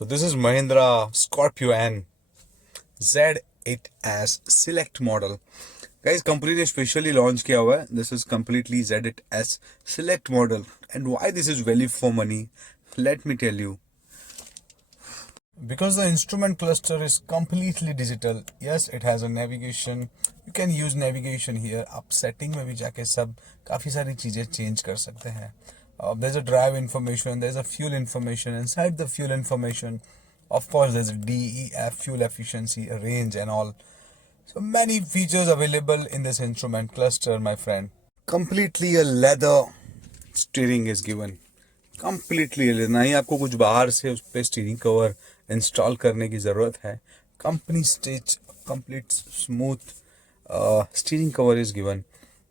So this is Mahindra Scorpio N Z8S Select model. Guys, company ने specially launch किया हुआ है. This is completely Z8S Select model. And why this is value for money? Let me tell you. Because the instrument cluster is completely digital. Yes, it has a navigation. You can use navigation here. आप setting में भी जाके सब काफी सारी चीजें change कर सकते हैं. There's a drive information. There's a fuel information. Inside the fuel information, of course, there's a DEF, fuel efficiency, range, and all. So many features available in this instrument cluster, my friend. Completely a leather steering is given. Completely ना ही आपको कुछ बाहर से उस पे steering cover install करने की ज़रूरत है. Company stitch complete smooth steering cover is given.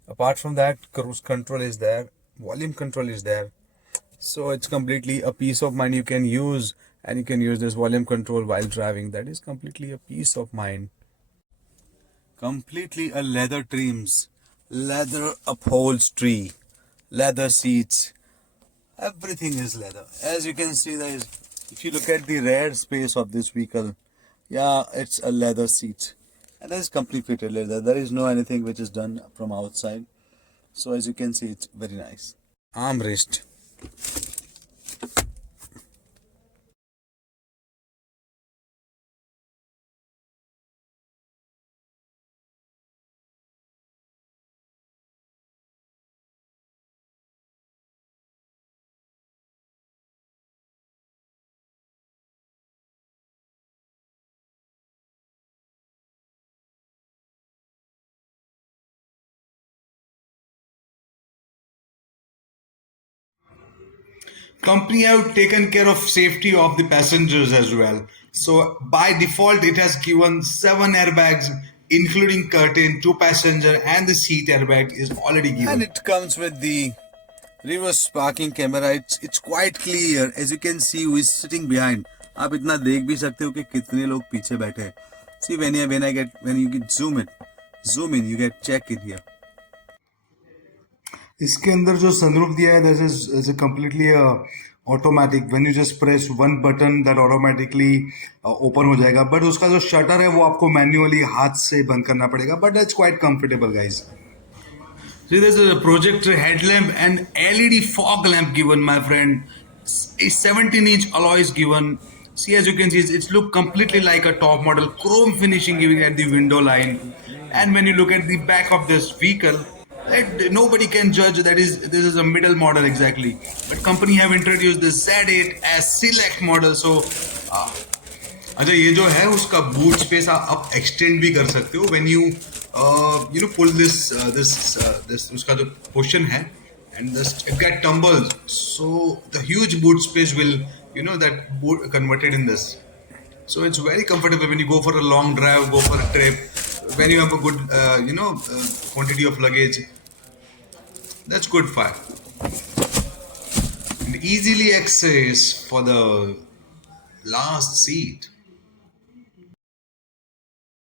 Apart from that, cruise control is there, volume control is there. So it's completely a peace of mind you can use, and you can use this volume control while driving. That is completely a peace of mind. Completely a leather trims, leather upholstery, leather seats. Everything is leather. As you can see, there is, if you look at the rear space of this vehicle, yeah, it's a leather seat. And that is completely fitted leather. There is no anything which is done from outside. So as you can see, it's very nice. Armrest. Company have taken care of safety of the passengers as well. So by default, it has given 7 airbags, including curtain, 2 passenger, and the seat airbag is already given. And it comes with the reverse parking camera. It's quite clear. As you can see, who is sitting behind. आप इतना देख भी सकते हो कि कितने लोग पीछे बैठे हैं. See when you get zoom in, you get check in here. इसके अंदर जो सनरूफ दिया है that is completely automatic. When you just press one button that automatically open हो जाएगा. बट उसका जो शटर है वो आपको मैन्युअली हाथ से बंद करना पड़ेगा. But it's quite comfortable guys. See, there's a projector headlamp and LED fog lamp given, my friend. A 17-inch alloy is given. See, as you can see, it's look completely like a top model. Chrome finishing giving at the window line. And when you look at the back of this vehicle, nobody can judge that this is a middle model exactly. But company have introduced the Z8 as select model. So, अच्छा ये जो है उसका boot space आप extend भी कर सकते हो व्हेन यू पुल दिस उसका जो पोर्शन है and it get tumbles so the huge boot space will that boot converted in this. So it's very comfortable when you go for a long drive, go for a trip, when you have a good quantity of luggage. That's good fire. And easily access for the last seat.